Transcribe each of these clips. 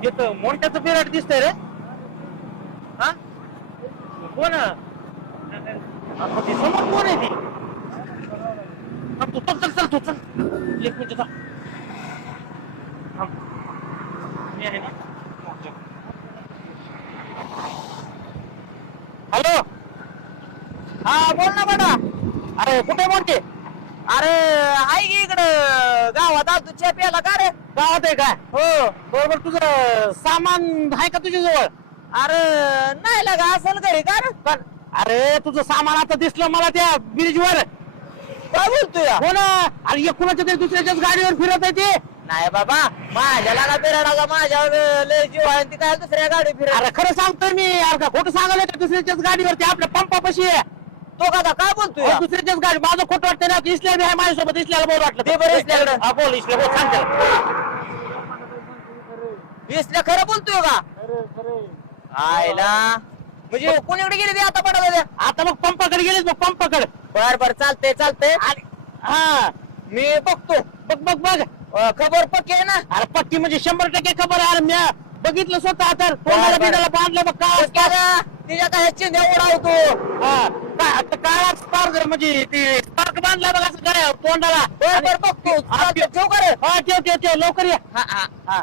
तिथं मोठ्याच बिराट दिसतंय रे. हा? कोण? आता ती समोर कोण आहे ती? थांब, तू चल चल चल तू चल. एक मिनिट थांब. थांब. मी आहे ना? हॅलो? हा बोल ना बेटा. अरे कुठे म्हणते अरे आहे की इकडं? गावात आलो तू चहा प्यायला का रे? गावात आहे काय? हो बरोबर. तुझं सामान आहे का तुझ्या जवळ अरे नाही लागा असेल घरी. का पण अरे तुझं सामान आता दिसलं मला त्या ब्रिजवर काय बोलतोय? या? हो ना. अरे एक कुणाच्या तरी दुसऱ्याच्याच गाडीवर फिरत आहे ते. नाही बाबा माझ्या लागा बिराडाचा माझ्यावर लय जीव आहे ती काय दुसऱ्या गाडी फिरा अरे खरं सांगतोय मी. अरे का खोटं सांगायला का दुसऱ्याच्याच गाडीवरती. आपल्या पंपापाशी. आहे तो का काय बोलतोय? दुसऱ्याच्याच गाडी माझं खोटं वाटतं ना इसल्या बी आहे माझ्यासोबत बोल वाटलं बरं. हा बोल इसल्या बोल सांग त्याला. वीसला खरं बोलतोय का? आयला. म्हणजे कोणीकडे गेले ते आता पडा आता मग पंपाकडे गेलेच मग पंपाकडे. बर बर चालतंय चालतंय. आणि हा. मी बघतो. बघ बघ बघ. अं, खबर पक्की आहे ना? अरे पक्की म्हणजे शंभर टक्के खबर आहे. अरे म्या बघितलं स्वतः तर. बरं. बिडाला बांधलं बघ काय? तिच्या काय चिंध्या उडावतो? हा, काय आता काय स्पार्क म्हणजे ते स्पार्क बांधला बघ असं काय तोंडाला. बर आणि- बर बघतो हा, ठेवू का रे हा ठेव ठेव ठेव लवकर या. हा हा. हा.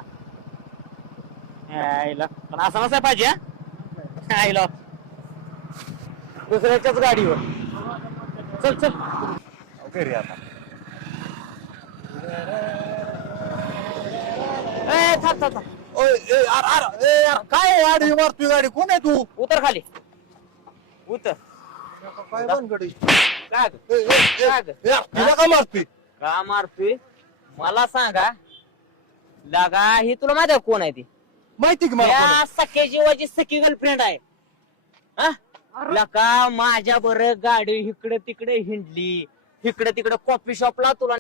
यायला. पण असं नसाय पाहिजे हा? यायला. दुसऱ्याच्याच गाडीवर. चल चल. घरी आता. ए, थांब थांब थांब. ओय, ए, अरे, अरे, ए, अरे, काय गाडी मारतोय गाडी? कोण आहे तू? उतर खाली. उतर. काय भानगडी? काय ग? ए, ए, ए, ए, तिला का मारतोय का मारतोय मला सांगा लागा ही तुला माहिती आहे कोण आहे ती माहिती की मला कोण आहे? या सख्या जीवाची सखी गर्लफ्रेंड आहे हा? लका माझ्या बर गाडी इकडे तिकडे हिंडली इकडे तिकडे कॉफी शॉपला तुला